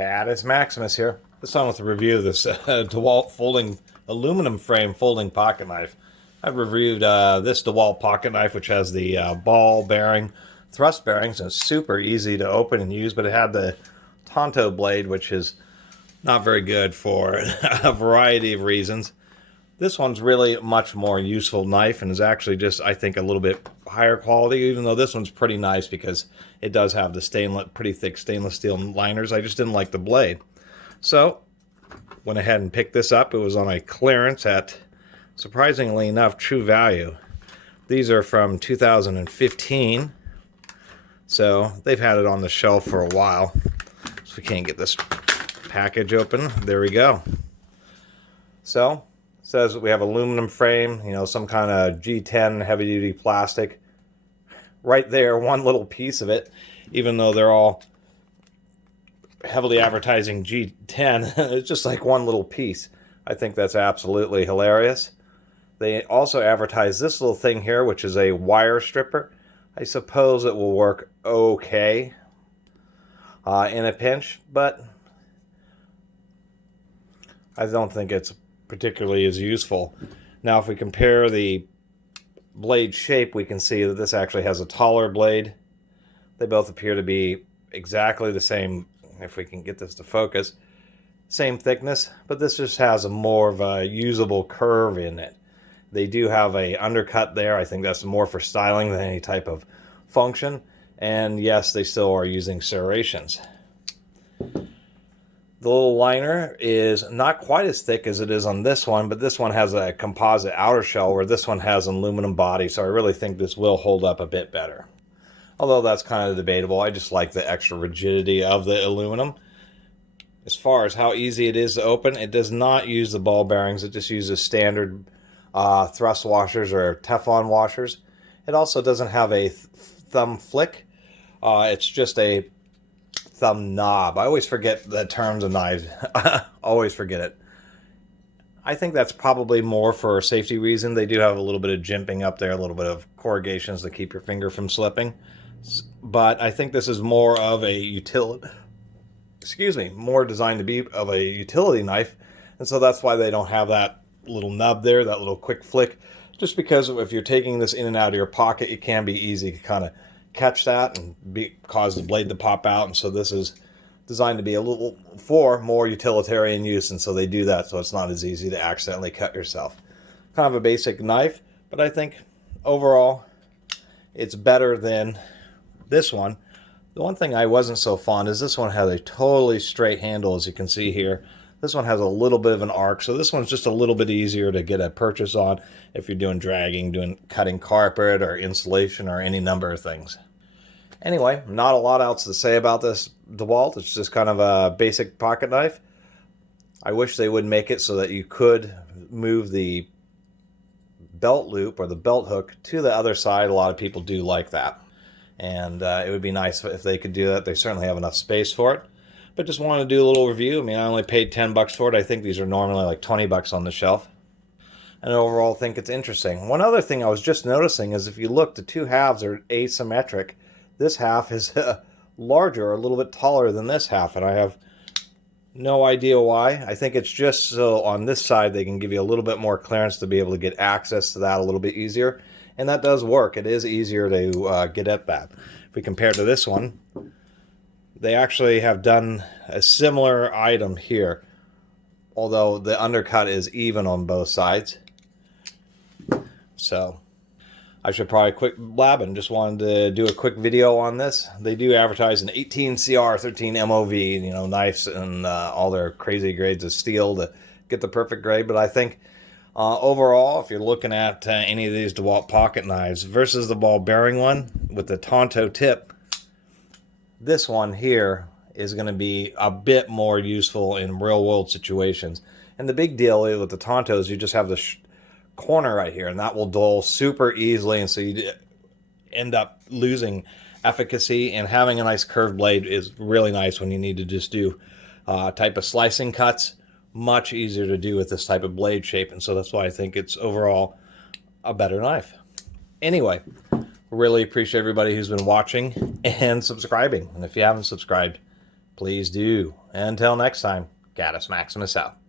Catus Maximus here. This time with a review of this DeWalt folding aluminum frame folding pocket knife. I've reviewed this DeWalt pocket knife, which has the ball bearing, thrust bearings, and it's super easy to open and use, but it had the tanto blade, which is not very good for a variety of reasons. This one's really a much more useful knife and is actually just, I think, a little bit higher quality, even though this one's pretty nice because it does have the pretty thick stainless steel liners. I just didn't like the blade. So, went ahead and picked this up. It was on a clearance at, surprisingly enough, true value. These are from 2015. So, they've had it on the shelf for a while. So, we can't get this package open. There we go. So, says we have aluminum frame, you know, some kind of G10 heavy duty plastic. Right there, one little piece of it, even though they're all heavily advertising G10, it's just like one little piece. I think that's absolutely hilarious. They also advertise this little thing here, which is a wire stripper. I suppose it will work okay in a pinch, but I don't think it's particularly as useful. Now, if we compare the blade shape, we can see that this actually has a taller blade. They both appear to be exactly the same, if we can get this to focus, same thickness, but this just has a more of a usable curve in it. They do have a undercut there. I think that's more for styling than any type of function. And yes, they still are using serrations. The little liner is not quite as thick as it is on this one, but this one has a composite outer shell where this one has an aluminum body, so I really think this will hold up a bit better. Although that's kind of debatable. I just like the extra rigidity of the aluminum. As far as how easy it is to open, it does not use the ball bearings. It just uses standard thrust washers or Teflon washers. It also doesn't have a thumb flick. It's just a thumb knob. I always forget the terms of knives. Always forget it. I think that's probably more for a safety reason. They do have a little bit of jimping up there, a little bit of corrugations to keep your finger from slipping. But I think this is more of a utility, more designed to be of a utility knife. And so that's why they don't have that little nub there, that little quick flick. Just because if you're taking this in and out of your pocket, it can be easy to kind of catch that and cause the blade to pop out. And so this is designed to be a little for more utilitarian use, and so they do that so it's not as easy to accidentally cut yourself. Kind of a basic knife, but I think overall it's better than this one. The one thing I wasn't so fond is this one has a totally straight handle, as you can see here. This one has a little bit of an arc, so this one's just a little bit easier to get a purchase on if you're doing dragging, cutting carpet or insulation or any number of things. Anyway, not a lot else to say about this DeWalt. It's just kind of a basic pocket knife. I wish they would make it so that you could move the belt loop or the belt hook to the other side. A lot of people do like that. And it would be nice if they could do that. They certainly have enough space for it. But just wanted to do a little review. I mean, I only paid $10 for it. I think these are normally like $20 on the shelf. And overall, I think it's interesting. One other thing I was just noticing is if you look, the two halves are asymmetric. This half is larger, a little bit taller than this half, and I have no idea why. I think it's just so on this side they can give you a little bit more clearance to be able to get access to that a little bit easier. And that does work. It is easier to get at that. If we compare to this one, they actually have done a similar item here, although the undercut is even on both sides. So I should probably quit blabbing. Just wanted to do a quick video on this. They do advertise an 18 CR, 13 MOV, you know, knives and all their crazy grades of steel to get the perfect grade. But I think overall, if you're looking at any of these DeWalt pocket knives versus the ball bearing one with the tanto tip, this one here is going to be a bit more useful in real world situations. And the big deal with the tanto is you just have the corner right here, and that will dull super easily, and so you end up losing efficacy. And having a nice curved blade is really nice when you need to just do type of slicing cuts. Much easier to do with this type of blade shape, and so that's why I think it's overall a better knife. Anyway, really appreciate everybody who's been watching and subscribing, and if you haven't subscribed, please do. Until next time, Catus Maximus out.